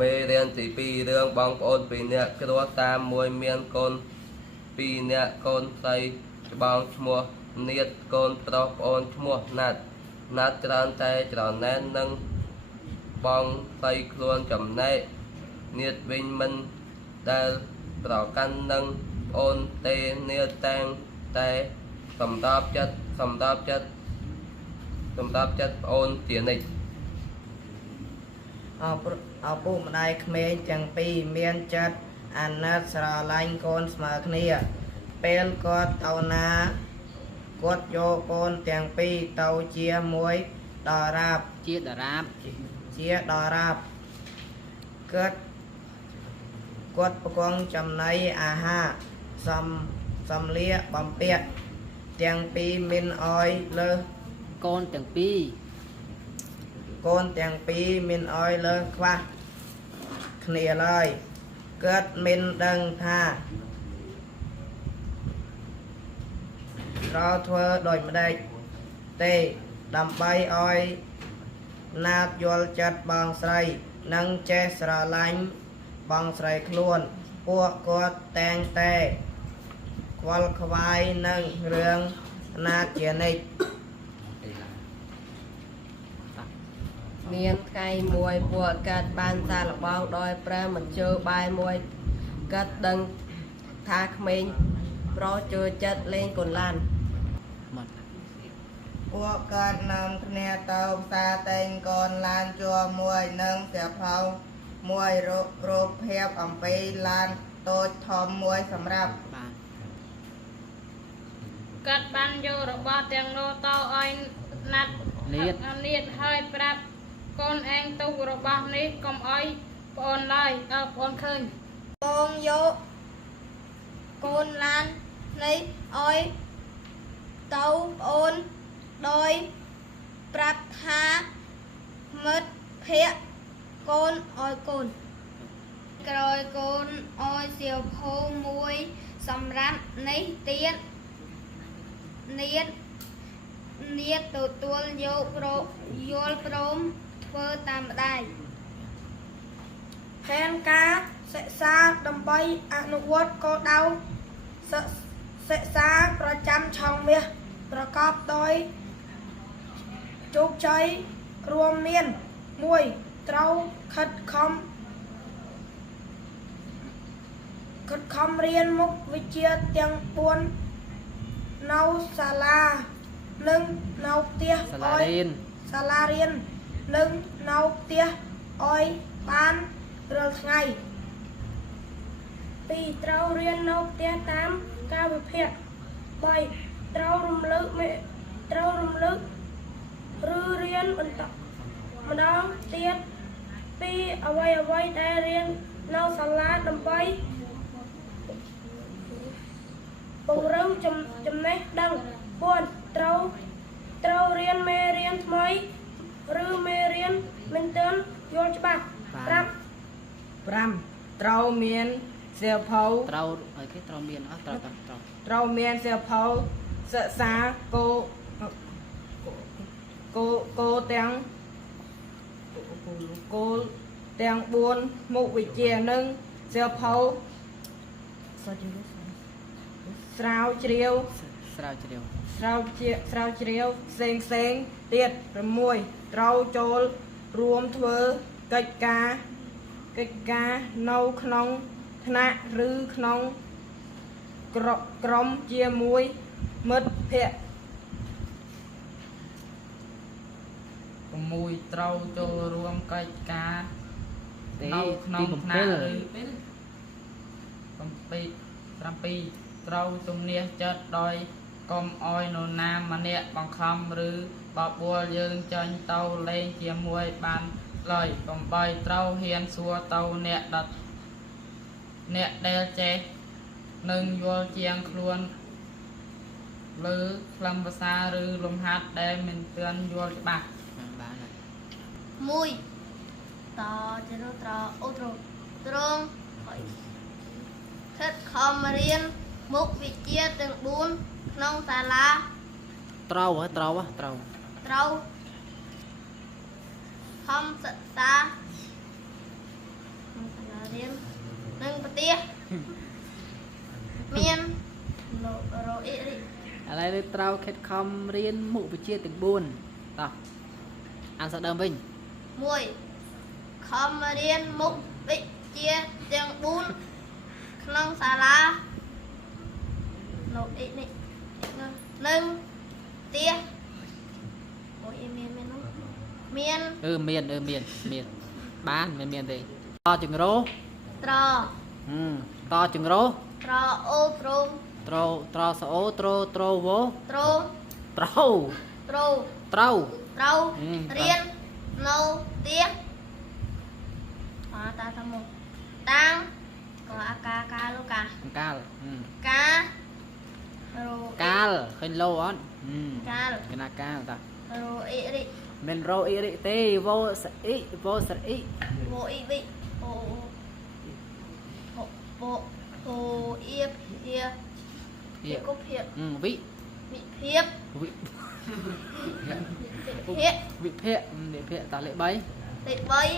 មេរៀនទី2រឿងបងប្អូនពីរនាក់គ្រោះតាមមួយមានកូនពីរនាក់កូនស្រីច្បងឈ្មោះនាតកូនប្រុសប្អូនឈ្មោះណាត់ច្រើនតែច្រណែននឹងបងស្រីខ្លួនចំណែកនាតវិញមិនដែលប្រកាន់នឹងប្អូនទេនាតតែងតែសម្រាប់ចិត្តប្អូនជានិច្ចឪពុកម្ដាយក្មេងទាំងពីរមានចិត្តអាណិតស្រឡាញ់កូនស្មើគ្នាពេលគាត់ទៅណាគាត់យកកូនទាំងពីរទៅជាមួយដរាបគាត់ប្រគំចំណីអាហារសំលៀកបំពាក់ទាំងពីរមិនអោយលើសកូនទាំងពីរមិនអោយលើសខ្វះគ្នាឡើយគាត់មិនដឹងថាត្រូវធ្វើដូចម្ដេចទេដើម្បីអោយណាតយល់ចិត្តបងស្រីនិងចេះស្រឡាញ់បងស្រីខ្លួនពួកគាត់តែងតែខ្វល់ខ្វាយនឹងរឿងណាតជានិច្ចមានថ្ងៃមួយពួកគាត់បានសាកល្បងដោយប្រើមញ្ជើបាយមួយគាត់ដឹងថាក្មេងប្រុសចូលចិត្តលេងកូនឡានពួកគាត់នាំគ្នាទៅផ្សារទិញកូនឡានជួមួយនឹងសៀវភៅមួយរូបភាពអំពីឡានតូចធំមួយសម្រាប់គាត់បានយករបស់ទាំងនោះទៅឲ្យណាត់នាតហើយប្រាប់កូនឯងទុករបស់នេះកុំឲ្យប្អូនឡើយប្អូនឃើញបងយកកូនឡាននេះឲ្យទៅប្អូនដោយប្រាប់ថាមិត្តភក្តិកូនឲ្យកូនក្រោយកូនឲ្យសៀវភៅមួយសម្រាប់នេះទៀតនាតទទួលយកយល់ព្រមធ្វើតាមម្ដាយផែនការសិក្សាដើម្បីអនុវត្តគោលដៅសិក្សាប្រចាំឆមាសប្រកបដោយជោគជ័យរួមមាន 1. ត្រូវខិតខំរៀនមុខវិជ្ជាទាំង4នៅសាលានិងនៅផ្ទះសាលារៀននិងនៅផ្ទះឲ្យបានរាល់ថ្ងៃ 2. ត្រូវរៀននៅផ្ទះតាមកាលវិភាគ 3. ត្រូវរំលឹកឬរៀនបន្តម្ដងទៀតពីអ្វីដែលរៀននៅសាលាដើម្បីពង្រឹងចំណេះដឹង 4. ត្រូវរៀនមេរៀនថ្មីឬមេរៀនមិនទាន់យល់ច្បាស់ 5. ត្រូវមានសៀវភៅត្រូវមានសៀវភៅសិក្សាគោលទាំង4មុខវិជ្ជានិងសៀវភៅស្រាវជ្រាវផ្សេងទៀត 6. ត្រូវចូលរួមធ្វើកិច្ចការនៅក្នុងថ្នាក់ឬក្នុងក្រុមជាមួយមិត្តភក្តិ 6. ត្រូវចូលរួមកិច្ចការនៅក្នុងថ្នាក់ឬ 7. ត្រូវជំនះចិត្តដោយកុំអោយនរណាម្នាក់បង្ខំឬបបួលយើងចេញទៅលេងជាមួយបានឡើយ 8. ត្រូវហ៊ានសួរទៅអ្នកដែលចេះនឹងយល់ជាងខ្លួនលើខ្លឹមភាសាឬលំហាត់ដែលមិនទាន់យល់ច្បាស់ 1. តចរត្រអូត្រត្រង់ខិតខំរៀនមុខវិជ្ជាទាំង4ក្នុងសាលាត្រូវខំសិក្សា tia miên rồi ý đi ឥឡូវលើត្រូវខិតខំរៀនមុខវិជ្ជាទាំង4តោះអានសាដើមវិញ mùi không điên mục bị chia tiếng bún nông xà la nộp ít nị nâng tia ôi em miên miên không miên មានបានមានទេតចង្រោ trò តចង្រោ trò ô trôm ត្រសអូត្រវោ trôm ត្រូវ trâu ត្រូវ trâu Ừ, riêng nâu tia ta tham một tang có ca luôn cả កាល cá rồi កាលឃើញលោអត់ cá កណាកាលតា rồi ý đi មិនរោអ៊ីរិទេវោសអ៊ីវោស្រអ៊ី vô ý vị vô vô vô vô yếp hiệp ហៀ hiệp cúp hiệp វិ vị hiệp វិ hiệp វិភៈតាលេខ3 tịch vây